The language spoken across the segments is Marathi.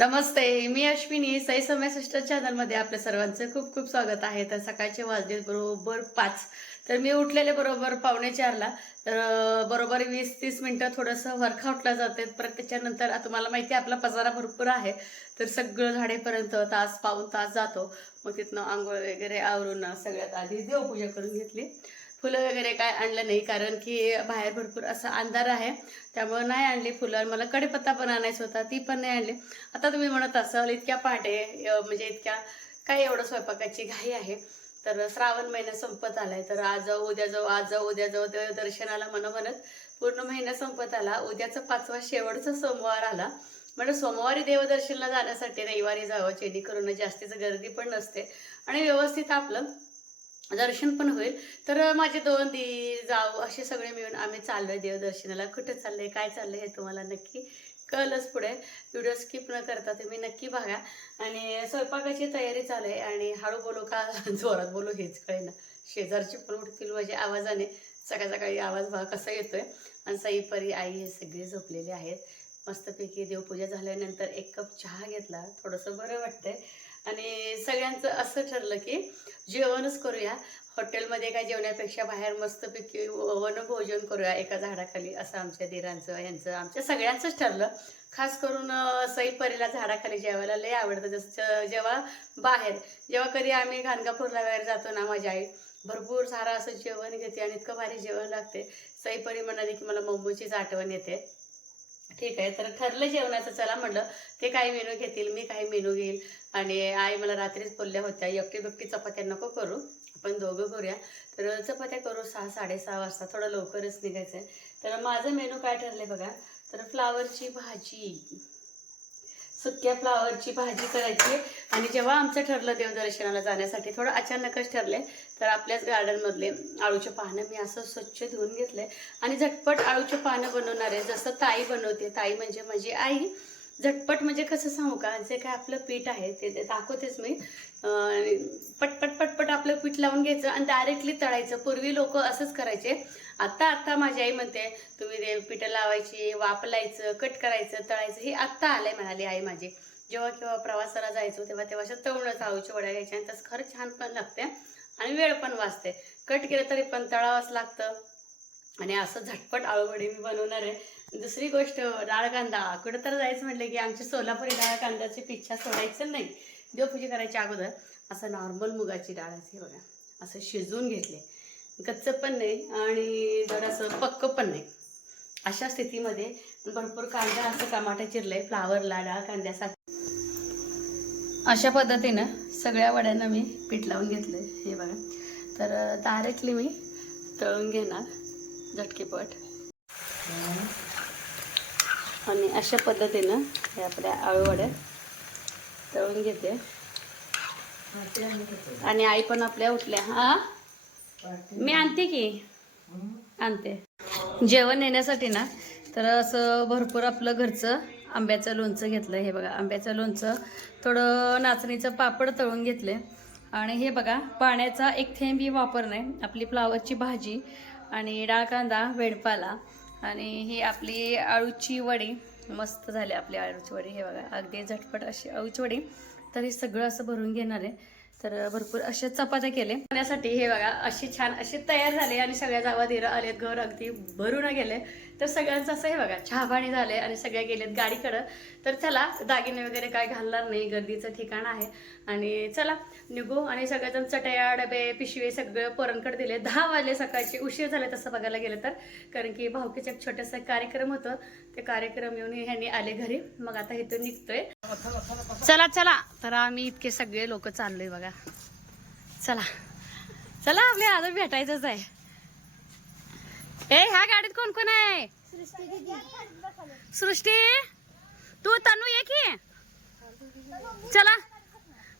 नमस्ते, मी अश्विनी साई समय सिस्टर चॅनलमध्ये आपल्या सर्वांचं खूप खूप स्वागत आहे. तर सकाळचे वाजले बरोबर 5. तर मी उठलेले बरोबर 3:45ला. तर बरोबर 20-30 मिनटं थोडंसं वर्कआउटला जाते. परत त्याच्यानंतर तुम्हाला माहिती आहे आपला पसारा भरपूर आहे. तर सगळं झाडेपर्यंत तास पाऊण तास जातो. मग तिथनं आंघोळ वगैरे आवरून सगळ्यात आधी देवपूजा करून घेतली. फुलं वगैरे काय आणलं नाही कारण की बाहेर भरपूर असा अंधार आहे. त्यामुळे नाही आणली फुलं. मला कढीपत्ता पण आणायचा होता, ती पण नाही आणली. आता तुम्ही म्हणत असाल इतक्या पहाटे म्हणजे इतक्या काय एवढं स्वयंपाकाची घाई आहे. तर श्रावण महिना संपत आलाय. तर आज जाऊ उद्या जाऊ आज जाऊ उद्या जाऊ दर्शनाला म्हणत पूर्ण महिना संपत आला. उद्याचा 5वा शेवटचा सोमवार आला. म्हणजे सोमवारी देवदर्शनाला जाण्यासाठी रविवारी जावं जेणेकरून जास्तीच गर्दी पण नसते आणि व्यवस्थित आपलं दर्शन पण होईल. तर माझे 2 दीर जाऊ असे सगळे मिळून आम्ही चाललोय देवदर्शनाला. कुठं चाललंय काय चाललंय हे तुम्हाला नक्की कळलंच पुढे. व्हिडिओ स्किप न करता तुम्ही नक्की बघा. आणि स्वयंपाकाची तयारी चालू आहे आणि हळू बोलू का जोरात बोलू हेच कळेना. शेजारचे पण उठतील माझ्या आवाजाने. सकाळ सकाळी आवाज बघा कसा येतोय. आणि साई परी आई हे सगळे झोपलेले आहेत. मस्तपैकी देवपूजा झाल्यानंतर 1 कप चहा घेतला. थोडंसं बरं वाटतंय. आणि सगळ्यांचं असं ठरलं की जेवणच करूया. हॉटेलमध्ये काय जेवण्यापेक्षा बाहेर मस्तपैकी वनभोजन करूया एका झाडाखाली, असं आमच्या दिरांचं ह्यांचं आमच्या सगळ्यांचंच ठरलं. खास करून सई परीला झाडाखाली जेवायला लय आवडतं. जसं जेव्हा कधी आम्ही गाणगापूरला वगैरे जातो ना, माझी आई भरपूर सारं असं जेवण घेते आणि इतकं भारी जेवण लागते. सई परी म्हणाली की मला मम्मीचीच आठवण येते. ठीक आहे, तर ठरलं जेवणाचं. चला म्हटलं ते काही मेनू घेतील, मी काही मेनू घेईल. आणि आई मला रात्रीच बोलल्या होत्या एकटी बिकटी चपात्या नको करू, आपण दोघं करूया. तर चपात्या करू 6-6:30 वाजता, थोडं लवकरच निघायचं आहे. तर माझं मेनू काय ठरलं बघा. तर फ्लावरची भाजी, सुक्या फ्लावरची भाजी करायची. आणि जेव्हा आमचं ठरलं देवदर्शनाला जाण्यासाठी थोडं अचानकच ठरले. तर आपल्याच गार्डनमधले आळूचे पानं मी असं स्वच्छ धुवून घेतले आणि झटपट आळूचे पानं बनवणार आहे. जसं ताई बनवते, ताई म्हणजे माझी आई. झटपट म्हणजे कसं सांगू का, जे काय आपलं पीठ आहे ते दाखवतेच मी. पटपट पटपट आपलं पीठ लावून घ्यायचं आणि डायरेक्टली तळायचं. पूर्वी लोक असंच करायचे. आता माझी आई म्हणते तुम्ही पीठ लावायची, वापलायचं, कट करायचं, तळायचं हे आत्ता आलंय म्हणाली आई माझी. जेव्हा केव्हा प्रवासाला जायचो तेव्हा असं तळूनच आळूच्या वड्या घ्यायच्या आणि तसं खरंच छान पण लागते आणि वेळ पण वाचते. कट केलं तरी पण तळावंच लागतं. आणि असं झटपट आळूवडी मी बनवणार आहे. दुसरी गोष्ट, डाळ कांदा. कुठं तर जायचं म्हटलं की आमची सोलापुरी डाळ कांद्याची पिच्छा सोडायचं नाही. देवपूजा करायच्या अगोदर असं नॉर्मल मुगाची डाळ असते बघा, असं शिजवून घेतले. कच्चं पण नाही आणि जरासं पक्क पण नाही. अशा स्थितीमध्ये भरपूर कांदा असं टमाटर चिरले फ्लावरला डाळ कांद्यासाठी. अशा पद्धतीनं सगळ्या वड्यांना मी पीठ लावून घेतलं हे बघा. तर डायरेक्टली मी तळून घेणार झटकीपट. आणि अशा पद्धतीनं हे आपल्या आळूवड्या तळून घेते. आणि आई पण आपल्या उठल्या. हा मी आणते की आणते जेवण येण्यासाठी ना. तर असं भरपूर आपलं घरचं आंब्याचं लोणचं घेतलं. हे बघा आंब्याचं लोणचं, थोडं नाचणीचं पापड तळून घेतले. आणि हे बघा पाण्याचा एक थेंबही वापर नाही. आपली फ्लावरची भाजी आणि डाळ कांदा वेडपाला आणि ही आपली आळूची वडी. मस्त झाली आपली आळूची वडी. हे बघा अगदी झटपट अशी आळूची वडी. तर हे सगळं असं भरून घेणार आहे. तर भरपूर अशा चपात्या केले खाण्यासाठी. हे बघा अशी छान अशी तयार झाले आणि सगळ्या जावा धीर आलेत, घर अगदी भरून गेले. तर सगळ्यांचं असं हे बघा चहापाणी झाले आणि सगळ्या गेलेत गाडीकडं. तर चला दागिने वगैरे काय घालणार नाही, गर्दीचं ठिकाण आहे. आणि चला निघू. आणि सगळेजण चटया डबे पिशवे सगळं पोरांकडे दिले. 10 वाजले सकाळचे. उशीर झाले तसं बघायला गेलं तर, कारण की भाऊकीचा एक छोटासा कार्यक्रम होतं. ते कार्यक्रम येऊन ह्यांनी आले घरी. मग आता इथून निघतोय. चला चला. तर आम्ही इतके सगळे लोक चाललोय बघा. चला चला आपल्या आज भेटायचंच आहे. ह्या गाडीत कोण कोण आहे? सृष्टी, तू, तनू ये की. चला.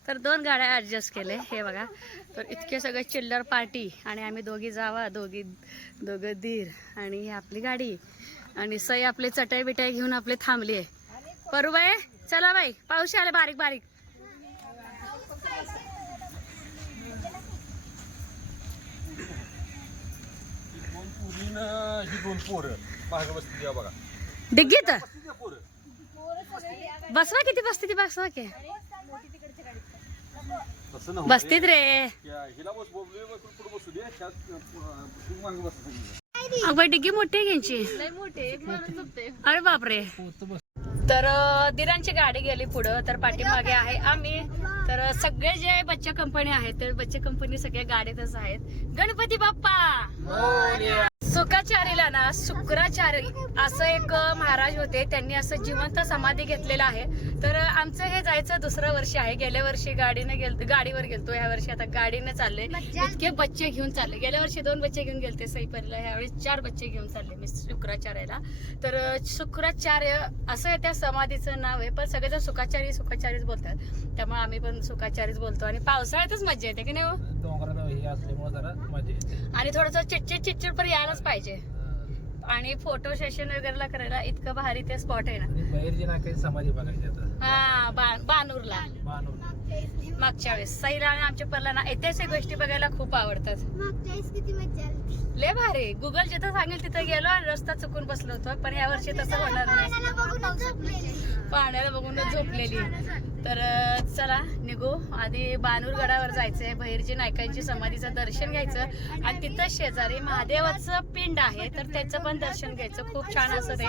तर 2 गाड्या ऍडजस्ट केले. हे बघा तर इतके सगळे चिल्लर पार्टी. आणि आम्ही दोघी जावा दोघं दीर आणि ही आपली गाडी. आणि सई आपले चटाई बिटाई घेऊन आपले थांबले. परूबाई चला बाई, पाऊस आले बारीक बारीक. डिग्गीत बसवा किती बसते ती बसवा की बसतीत रे अगं डिग्गी मोठी आहे घ्यायची अरे बापरे तर दिरांची गाडी गेली पुढं तर पाठीमागे आहे आम्ही तर सगळे जे बच्चा कंपनी आहेत ते बच्चा कंपनी सगळे गाडीतच आहेत गणपती बाप्पा सुखाचारीला ना शुक्राचारी असं एक महाराज होते त्यांनी असं जिवंत समाधी घेतलेला आहे तर आमचं हे जायचं दुसरं वर्ष आहे गेल्या वर्षी गाडीवर गेलतो ह्या वर्षी आता गाडीने चालले इतके बच्चे घेऊन चालले गेल्या वर्षी 2 बच्चे घेऊन गेलते सईपरीला ह्यावेळी 4 बच्चे घेऊन चालले मी शुक्राचार्याला तर शुक्राचार्य असं त्या समाधीचं नाव आहे पण सगळेजण सुखाचारीच बोलतात त्यामुळे आम्ही पण सुखाचारीच बोलतो आणि पावसाळ्यातच मजा येते की नाही आणि थोडस चिडचिड पण यायलाच पाहिजे आणि फोटो सेशन वगैरे करायला इतकं भारी ते स्पॉट आहे ना समाधी बघायची हा बानूरला मागच्या वेळेस सईला आणि आमच्या परला ना ऐतिहासिक गोष्टी बघायला खूप आवडतात लय भारी गुगल जिथं सांगेल तिथं गेलो आणि रस्ता चुकून बसलो होतो पण या वर्षी तसं होणार नाही पाण्याला बघूनच झोपलेली तर चला निघू आधी बानूर गडावर जायचंय बहिर्जी नायकांची समाधीचं दर्शन घ्यायचं आणि तिथं शेजारी महादेवाचं पिंड आहे तर त्याचं पण दर्शन घ्यायचं खूप छान असं ते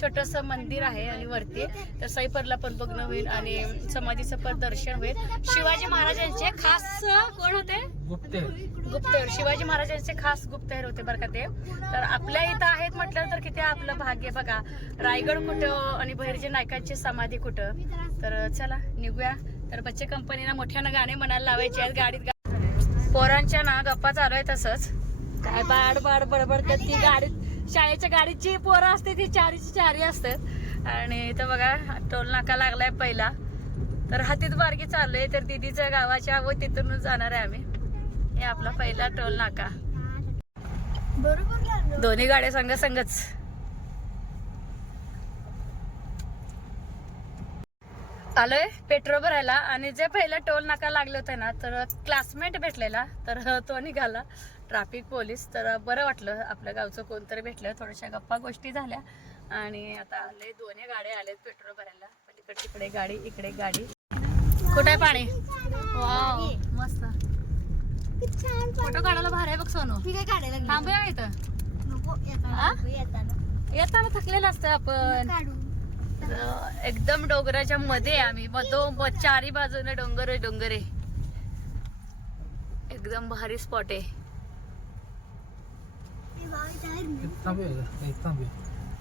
छोटस मंदिर आहे आणि वरती तर सईपरला पण बघणं होईल आणि समाधीचं पण दर्शन होईल शिवाजी महाराजांचे खास कोण होते गुप्तहेर शिवाजी महाराजांचे खास गुप्तहेर होते बरं का ते तर आपल्या इथं आहेत म्हटलं तर किती आपलं भाग्य बघा रायगड कुठं आणि बहिर्जी नायकांची समाधी कुठं तर चला निघूया तर बच्चे कंपनीला मोठ्यानं गाणे म्हणायला लावायचे आहेत गाडीत पोरांच्या ना गप्पा चालू आहे तसंच काय बाड बडबड ती गाडीत शाळेच्या गाडीची पोरं असते ती चारी असतात आणि इथं बघा टोल नाका लागलाय पहिला तर हातीत बारकी चाललोय तर दिदीच्या गावाच्या व तिथूनच जाणार आहे आम्ही हे आपला पहिला टोल नाका बरोबर दोन्ही गाड्या संगच आलोय पेट्रोल भरायला आणि जे पहिला टोल नाका लागले होते ना तर क्लासमेट भेटलेला तर तो निघाला ट्रॅफिक पोलीस तर बरं वाटलं आपल्या गावचं कोणतरी भेटलं थोड्याशा गप्पा गोष्टी झाल्या आणि आता आले दोन्ही गाड्या आलेत पेट्रोल भरायला पलीकडे तिकडे गाडी इकडे गाडी कुठे पाणी वाव मस्त फोटो काढायला भारी आहे बघ सोनू थांबूया इथं येताना थकलेलं असतं आपण एकदम डोंगराच्या मध्ये आम्ही चारी बाजूने डोंगर आहे एकदम भारी स्पॉट आहे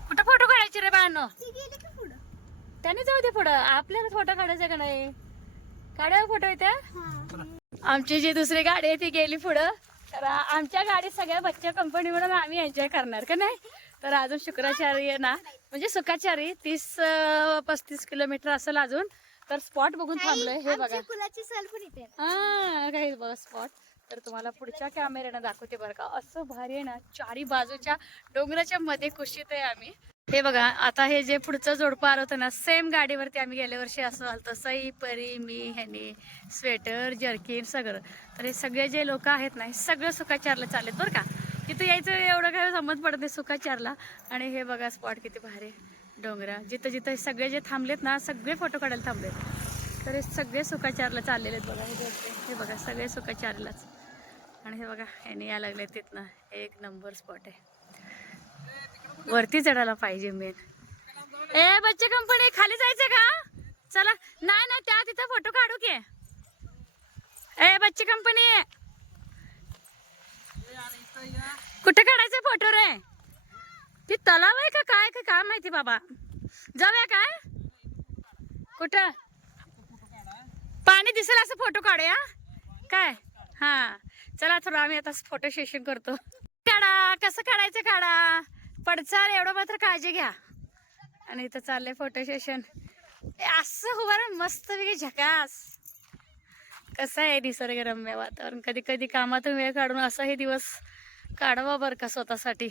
कुठं फोटो काढायचे रे बाळांनो त्याने जाऊ दे पुढं आपल्याला फोटो काढायचा का नाही काढावं फोटो इथे आमची जी दुसरी गाडी आहे ती गेली पुढं तर आमच्या गाडीत सगळ्या बच्चा कंपनी म्हणून आम्ही एन्जॉय करणार का नाही तर अजून शुक्राचारी आहे ना म्हणजे सुखाचारी 30-35 किलोमीटर असेल अजून तर स्पॉट बघून थांबलोय हे बघा हा काही बघा स्पॉट तर तुम्हाला पुढच्या कॅमेऱ्यानं दाखवते बरं का असं भारी आहे ना चारी बाजूच्या डोंगराच्या मध्ये कुशीत आहे आम्ही हे बघा आता हे जे पुढचं जोडपं आलं होतं ना सेम गाडीवरती आम्ही गेल्या वर्षी असं आलं सई परी मी ह्यानी स्वेटर जर्किन सगळं तर हे सगळे जे लोक आहेत ना हे सगळं सुखाचारला चाललेत बरं का तिथं यायचं एवढं काही संबंध पडत नाही सुखाचारला आणि हे बघा स्पॉट किती भारी डोंगरा जिथं सगळे जे थांबलेत ना सगळे फोटो काढायला थांबलेत तर हे सगळे सुखाचारला चाललेले आहेत बघा हे बघा सगळे सुखाचारलाच आणि हे बघा ह्याने या लागले तिथनं एक नंबर स्पॉट आहे वरती चढायला पाहिजे मेन ए बच्चे कंपनी खाली जायचं का चला नाही त्या तिथं फोटो काढू की ए बच्चे कंपनी कुठे काढायचे फोटो रे ती तलाव आहे का काय माहिती बाबा जाऊया काय कुठं पाणी दिसेल असं फोटो काढूया काय हा चला थोडं आम्ही आता फोटो सेशन करतो काढा कसं काढायचं काढा पडचाल एवढं मात्र काळजी घ्या आणि इथं चाललंय फोटो सेशन असं उभार मस्त वेगळी झकास कसं आहे निसर्गरम्य वातावरण कधी कधी कामातून वेळ काढून असं हे दिवस काढवा बरं का स्वतःसाठी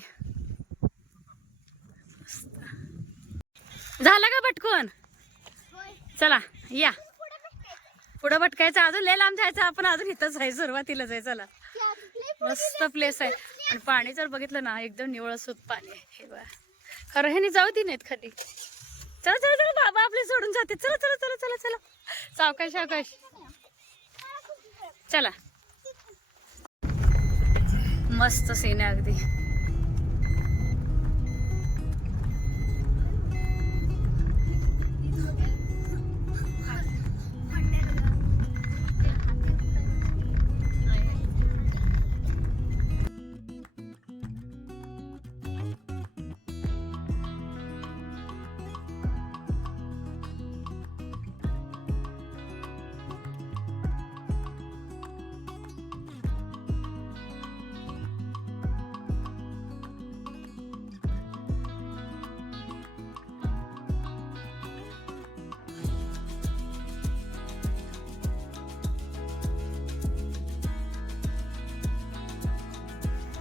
झालं का भटकून चला या पुढं भटकायचं अजून लय लांब जायचं आपण अजून इथंच आहे सुरुवातीलाच आहे चला मस्त प्लेस आहे आणि पाणी जर बघितलं ना एकदम निवळसूत पाणी आहे हे बघा खरं ह्यानी जाऊ दे नाहीत खाली चला चला चला, बाबा आपले सोडून जाते. चला चला चला चला चला, सावकाश सावकाश चला. मस्त सीन आहे अगदी.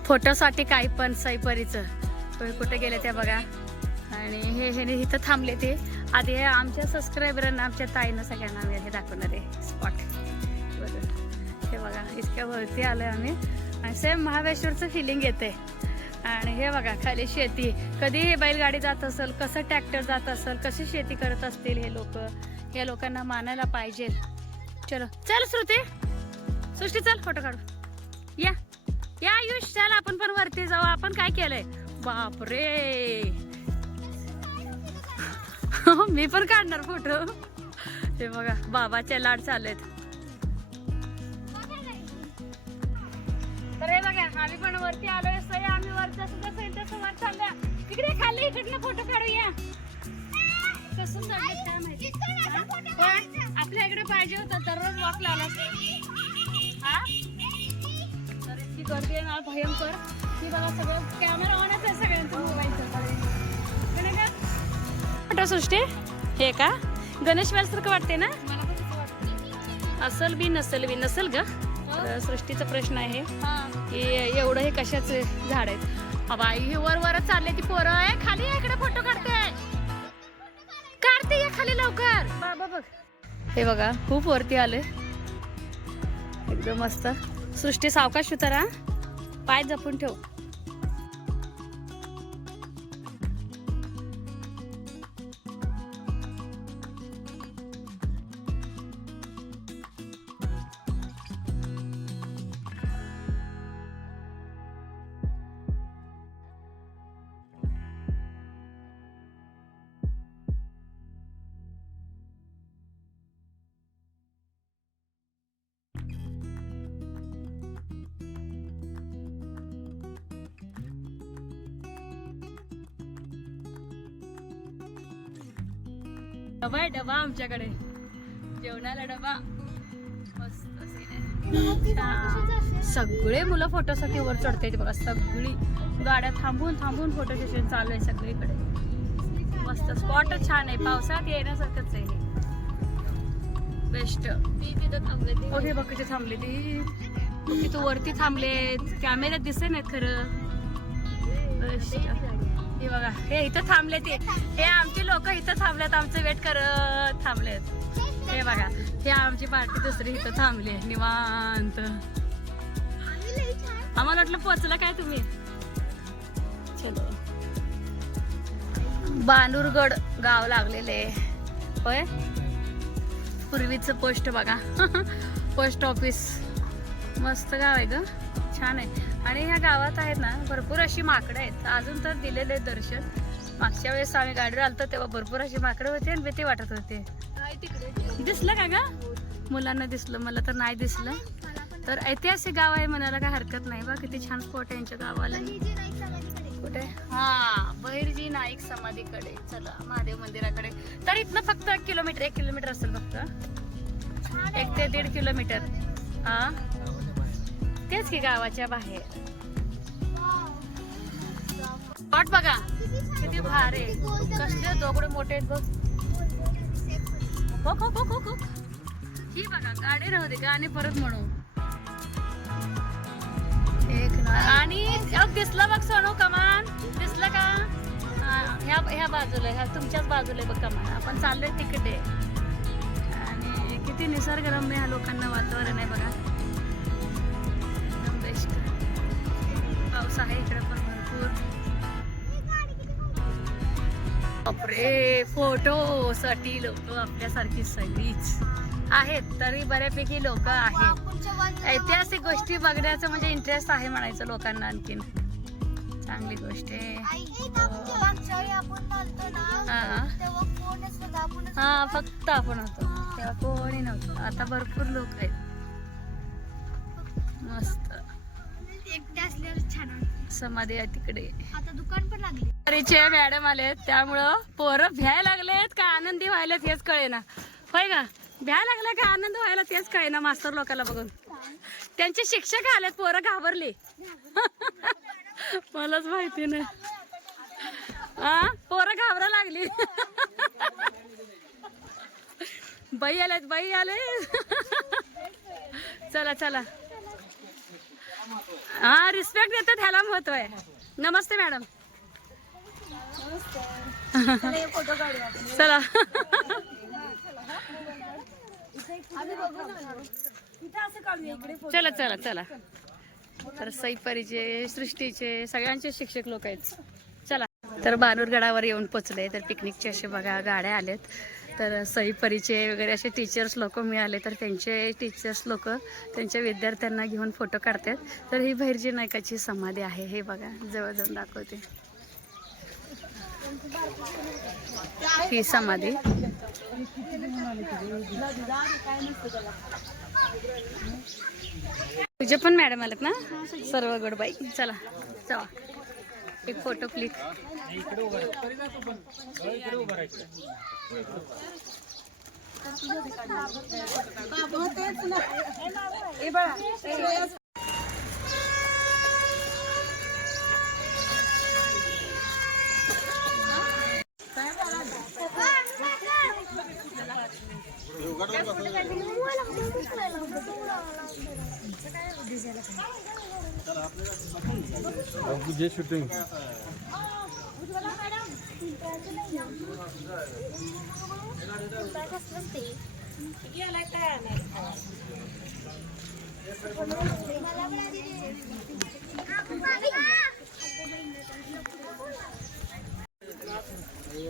फोटोसाठी काही पण सईपरीचं कुठे गेले ते बघा. आणि हे इथं थांबले ते. आधी हे आमच्या सबस्क्रायबरांना, आमच्या ताईनं सगळ्यांना आम्ही हे दाखवणार आहे स्पॉट. हे बघा इतक्या वरती आलोय आम्ही आणि सेम महाबळेश्वरचं फिलिंग येते. आणि हे बघा खाली शेती, कधी हे बैलगाडी जात असेल, कसं ट्रॅक्टर जात असेल, कशी शेती करत असतील हे लोक. या लोकांना मानायला पाहिजे. चलो चल श्रुती, सृष्टी चल फोटो काढू. या या आयुष, चल आपण पण वरती जाऊ. आपण काय केलंय, बापरे. मी पण काढणार फोटो. हे बघा बाबाचे लाड चाललेत. तर हे बघा आम्ही पण वरती आलोय. सई आम्ही वर जसं तसं वर चालल्या. तिकडे खाली इकडनं फोटो काढूया. कसं चाललं काय माहिती. पण आपल्या इकडे पाहिजे होतं दररोज वॉक लावला. हा तर इतकी गर्दी आहे ना भयंकर. की बघा सगळं कॅमेरा ऑनच आहे सगळ्यांचं मोबाईलचं. फोटो सृष्टी हे का गणेश वेलसारखं वाटते ना. असल बी नसल ग. सृष्टीचा प्रश्न आहे की एवढं हे कशाचे झाड आहेत. बाई हे वर चालले ती पोरं आहे. खाली इकडे फोटो काढते या खाली लवकर. बाबा बघ हे बघा खूप वरती आले एकदम मस्त. सृष्टी सावकाश उतरा, पाय जपून ठेव. डबा आहे डबा आमच्याकडे, जेवणाला डबा. मस्त सगळे मुलं फोटोसाठी वर चढते बघा. सगळी गाड्या थांबून फोटो सेशन चालू आहे सगळीकडे. मस्त स्पॉट छान आहे. पावसाळ्यात येण्यासारखंच आहे. बेस्ट. ओके बघ कशी थांबले ती तू वरती थांबले. कॅमेऱ्यात दिसे नाहीत खरं. हे बघा हे इथं थांबले ते. हे आमचे लोक इथं थांबलेत, आमचं वेट करत थांबलेत. हे बघा हे आमची पार्टी दुसरी इथं थांबली निवांत. आम्हाला वाटलं पोचला काय तुम्ही. चलो बानूरगड गाव लागलेले होय. पूर्वीचं पोस्ट बघा. पोस्ट ऑफिस मस्त गाव आहे ग, छान आहे. आणि ह्या गावात आहेत ना भरपूर अशी माकडं आहेत. अजून तर दिलेले दर्शन. मागच्या वेळेस आम्ही गाडीवर आलतो तेव्हा भरपूर अशी माकडं होते आणि भीती वाटत होते. दिसलं का ग मुलांना. दिसलं मला तर नाही दिसलं. तर ऐतिहासिक गाव आहे म्हणायला काय हरकत नाही. बा किती छान स्पॉट आहे यांच्या गावाला. कुठे हा बहिरजी नाईक समाधीकडे. चला महादेव मंदिराकडे. तर इथनं फक्त 1 किलोमीटर असेल फक्त. 1 ते 1.5 किलोमीटर. हा तेच की गावाच्या बाहेर. स्पॉट बघा किती भारी. कसले दगड मोठे आहेत बघ. हो ही बघा गाडी राहू दे गाणे परत म्हणू. एक ना. आणि दिसलं बघ सोनू कमान. दिसलं का. ह्या बाजूला ह्या तुमच्याच बाजूला बघ कमान. आपण चाललोय तिकडे. आणि किती निसर्गरम्य ह्या लोकांना वातावरण आहे बघा. पाऊस आहे इकडे पण भरपूर. बापरे, फोटो साठी लोक आपल्यासारखी सगळीच आहेत, तरी बऱ्यापैकी लोक आहेत. ऐतिहासिक गोष्टी बघण्याचं म्हणजे इंटरेस्ट आहे म्हणायचं लोकांना. आणखीन चांगली गोष्ट आहे. हा फक्त आपण होतो तेव्हा कोणी नव्हतं. आता भरपूर लोक आहेत. मस्त समाधी आहे तिकडे. आता दुकान पण लागले. परिचय मॅडम आलेत त्यामुळं पोरं भ्यायला लागलेत का आनंदी व्हायला हेच कळेना. होय का, भ्यायला लागला का आनंद व्हायला तेच कळेना मास्तर लोकांना बघून. त्यांचे शिक्षक आलेत, पोरं घाबरले. मलाच माहिती नाही. हा पोरं घाबरा लागली. बाई आलेत, बाई आले. चला चला. हा रिस्पेक्ट देतात ह्याला महत्व आहे. नमस्ते मॅडम. चला. चला चला चला. तर सईपरीचे, सृष्टीचे सगळ्यांचे शिक्षक लोक आहेत. चला. तर बानूरगडावर येऊन पोचले. तर पिकनिकचे असे बघा गाड्या आलेत. तर सईपरीचे वगैरे असे टीचर्स लोक मिळाले. तर त्यांचे टीचर्स लोक त्यांच्या विद्यार्थ्यांना घेऊन फोटो काढतात. तर ही भैरजी नायकाची समाधी आहे. हे बघा जवळ जाऊन दाखवते ही समाधी. तुझे पण मॅडम आलेत ना सर्व गडबाई. चला चला एक फोटो क्लिक. शूटिंग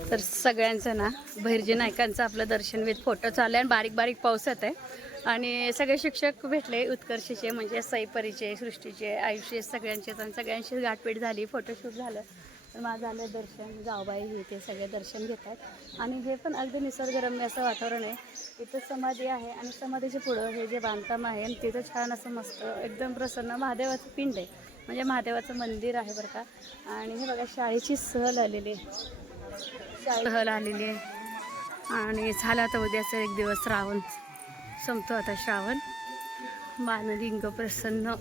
तर सगळ्यांचं ना भैरजी नायकांचं आपलं दर्शन विथ फोटो चाललं आहे. आणि बारीक बारीक पाऊस येत आहे. आणि सगळे शिक्षक भेटले उत्कर्षीचे, म्हणजे सईपरीचे, सृष्टीचे, आयुष्य सगळ्यांचे. आणि सगळ्यांची गाठभेट झाली, फोटोशूट झालं. तर माझं आलं दर्शन. जाऊबाई हे ते सगळे दर्शन घेतात. आणि हे पण अगदी निसर्गरम्य असं वातावरण आहे. इथं समाधी आहे आणि समाधीच्या पुढं हे जे बांधकाम आहे आणि तिथं छान असं मस्त एकदम प्रसन्न महादेवाचं पिंड आहे, म्हणजे महादेवाचं मंदिर आहे बरं का. आणि हे बघा शाळेची सहल आलेली आहे, सहल आलेली आहे. आणि झाला तर उद्याचा एक दिवस श्रावण संपतो. आता श्रावण बाणलिंग प्रसन्न.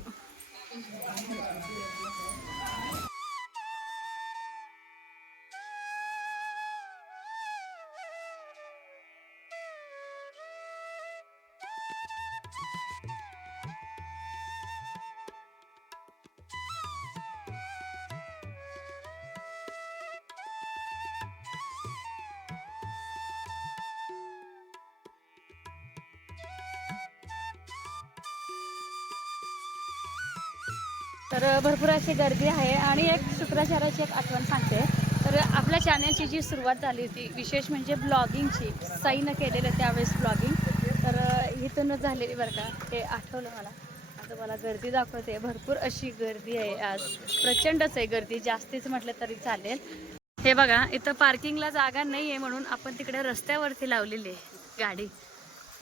तर भरपूर अशी गर्दी आहे. आणि एक शुक्राचार्याची एक आठवण सांगते. तर आपल्या चॅनलची जी सुरुवात झाली होती विशेष म्हणजे ब्लॉगिंगची, साईनं केलेलं त्यावेळेस ब्लॉगिंग, तर इथूनच झालेली बरं का. ते आठवलं मला. आता मला गर्दी दाखवते. भरपूर अशी गर्दी आहे आज, प्रचंडच आहे गर्दी, जास्तीच म्हटलं तरी चालेल. हे बघा इथं पार्किंगला जागा नाही आहे म्हणून आपण तिकडे रस्त्यावरती लावलेली आहे गाडी.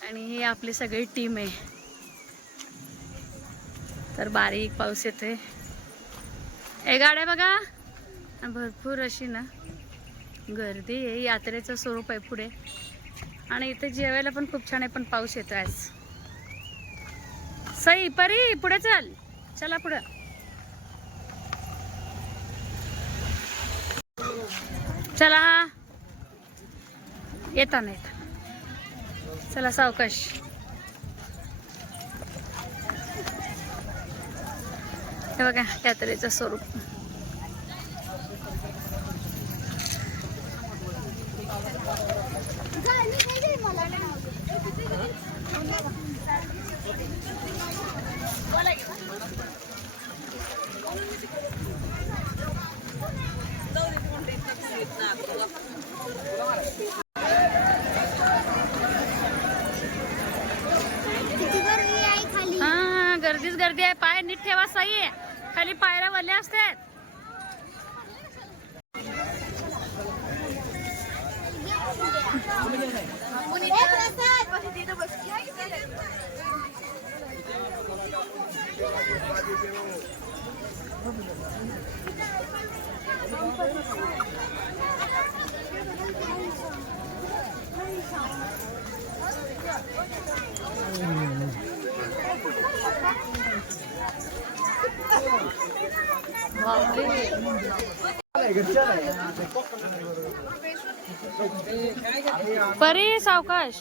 आणि ही आपली सगळी टीम आहे. तर बारीक पाऊस येतोय. हे गाड्या बघा भरपूर अशी ना गर्दी आहे. यात्रेचं स्वरूप आहे पुढे. आणि इथे जेवायला पण खूप छान आहे, पण पाऊस येतोय आज. सई परी पुढे चल. चला पुढं. चला येता नाही. चला सावकाश. हे बघा यात्रेचं स्वरूप. गर्दी आहे. पाय नीट ठेवा सही. खाली पायऱ्या वरल्या असतात. परी सावकाश.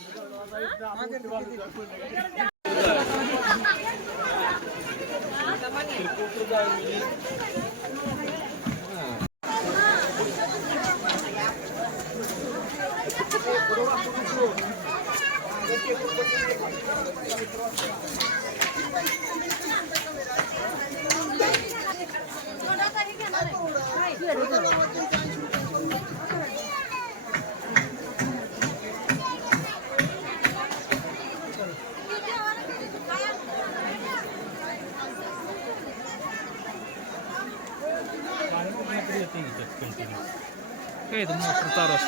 Oke, itu mau terus.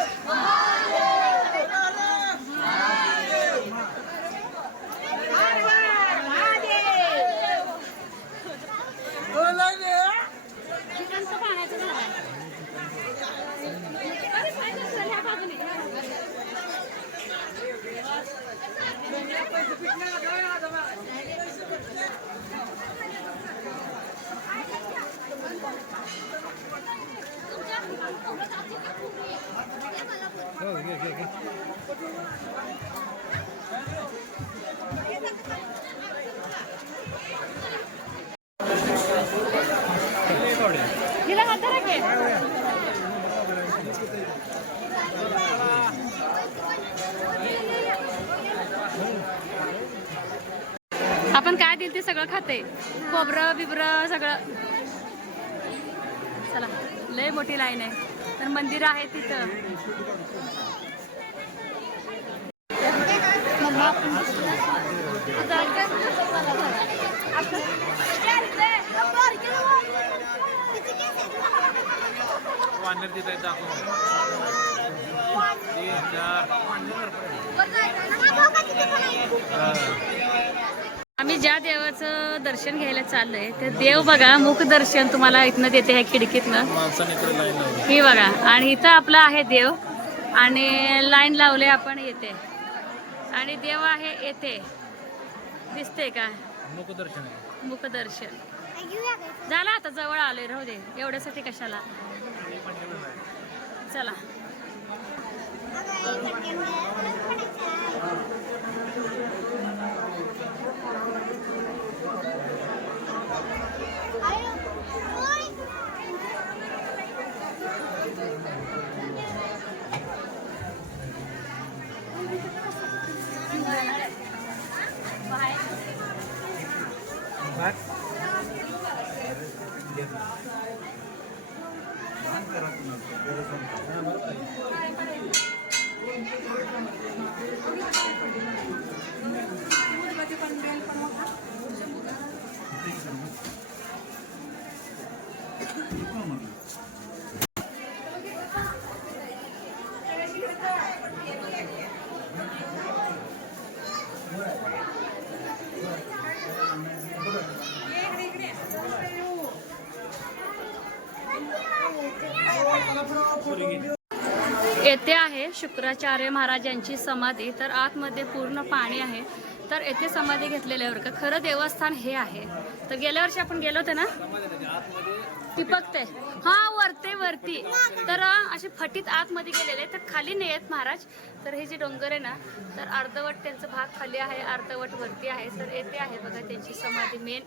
Oh, oke. हिला हात धरा की. आपण काय दिल ते सगळं खाते. खोबरं बिबरं सगळं. चला, लय मोठी लाईन आहे. तर मंदिर आहे तिथं. आम्ही ज्या देवाचं दर्शन घ्यायला चाललोय ते देव बघा, मुख दर्शन तुम्हाला इथनं देते ह्या खिडकीतनं. ही बघा, आणि इथं आपला आहे देव आणि लाईन लावले आपण येते आणि देव आहे येते. दिसते का? मुखदर्शन झालं. आता जवळ आलोय, राहू दे. एवढ्यासाठी कशाला. चला. येथे आहे शुक्राचार्य महाराजांची समाधी. तर आतमध्ये पूर्ण पाणी आहे. तर येथे समाधी घेतलेल्यावर का खरं देवस्थान हे आहे. तर गेल्या वर्षी आपण गेलो होतो ना, टिपकते हा वरती. तर असे फटीत आतमध्ये गेलेले. तर खाली नाही आहेत महाराज. तर हे जे डोंगर आहे ना, तर अर्धवट त्यांचा भाग खाली आहे, अर्धवट वरती आहे. तर येथे आहे बघा त्यांची समाधी मेन.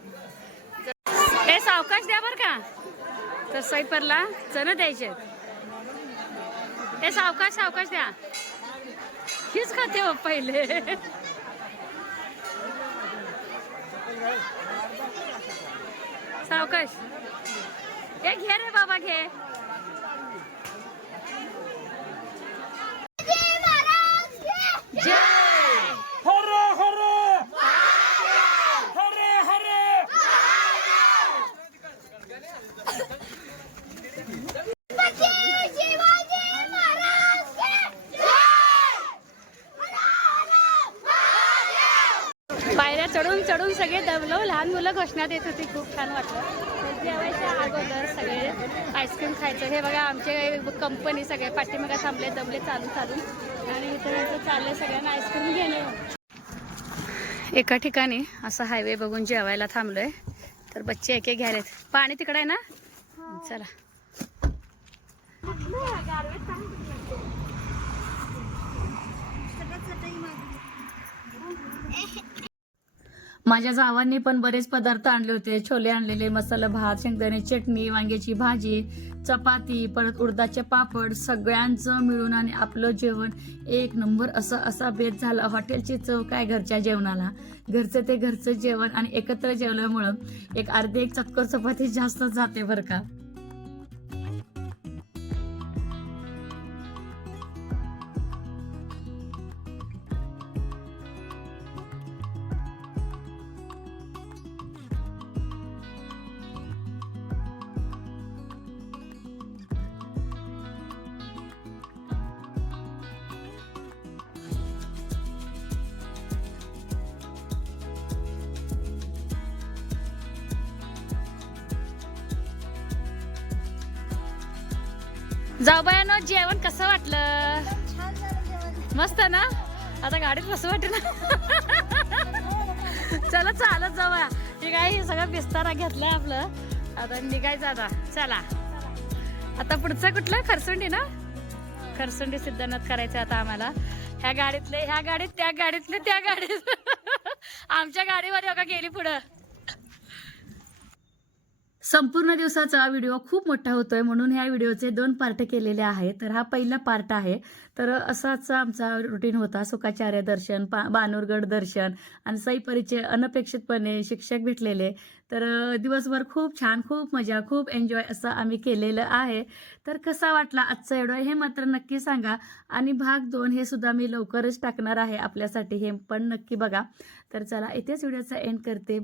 हे सावकाश द्या बर का. तर सैपरला चण द्यायचे. हे सावकाश द्या. हीच खाते हो पहिले. सावकाश. हे घे रे बाबा घे. जय. हरे हरे हरे हरे चढून चढून सगळे दमलो. लहान मुलं घोषणा देत होती, खूप छान वाटलं. जेवायच्या अगोदर सगळे आईस्क्रीम खायचं. हे बघा आमचे कंपनी सगळे पाठीमागे थांबले, दमले चालून आणि इथं यांचं चाललंय सगळ्यांना आईस्क्रीम घेणे. एका ठिकाणी असं हायवे बघून जेवायला थांबलोय, तर बच्चे एक एक घ्यायलेत. पाणी तिकडे आहे ना, चला. माझ्या जावांनी पण बरेच पदार्थ आणले होते. छोले आणलेले, मसाला भात, शेंगदाणे चटणी, वांग्याची भाजी, चपाती, परत उडदाचे पापड, सगळ्यांचं मिळून आणि आपलं जेवण एक नंबर असा बेत झाला. हॉटेलची चव काय घरच्या जेवणाला, घरचं ते घरचं जेवण आणि एकत्र जेवल्यामुळं एक अर्धी एक चतकोर चपाती जास्त जाते बरं का. जाऊ बायानो, जेवण कसं वाटलं? मस्त ना. आता गाडीत बसू वाटत ना. चला चालत जाऊया. हे काय हे सगळं बिस्तारा घेतलाय आपलं, आता निघायचं. आता चला. आता पुढचं कुठलं? खरसुंडी ना. खरसुंडी सिद्धनाथ करायचं आता आम्हाला. ह्या गाडीतले ह्या गाडीत, त्या गाडीतले त्या गाडीत. आमच्या गाडीमध्ये बघा गेली पुढं. संपूर्ण दिवसाचा व्हिडिओ खूप मोठा होतोय, म्हणून ह्या व्हिडिओचे 2 पार्ट केलेले आहेत. तर हा पहिला पार्ट आहे. तर असाच आमचा रुटीन होता. सुखाचार्य दर्शन, बानूरगड दर्शन आणि सईपरीचे अनपेक्षितपणे शिक्षक भेटलेले. तर दिवसभर खूप छान, खूप मजा, खूप एन्जॉय असं आम्ही केलेलं आहे. तर कसा वाटला आजचा व्हिडिओ हे मात्र नक्की सांगा. आणि भाग 2 हे सुद्धा मी लवकरच टाकणार आहे आपल्यासाठी, हे पण नक्की बघा. तर चला, इथेच व्हिडिओचा एंड करते.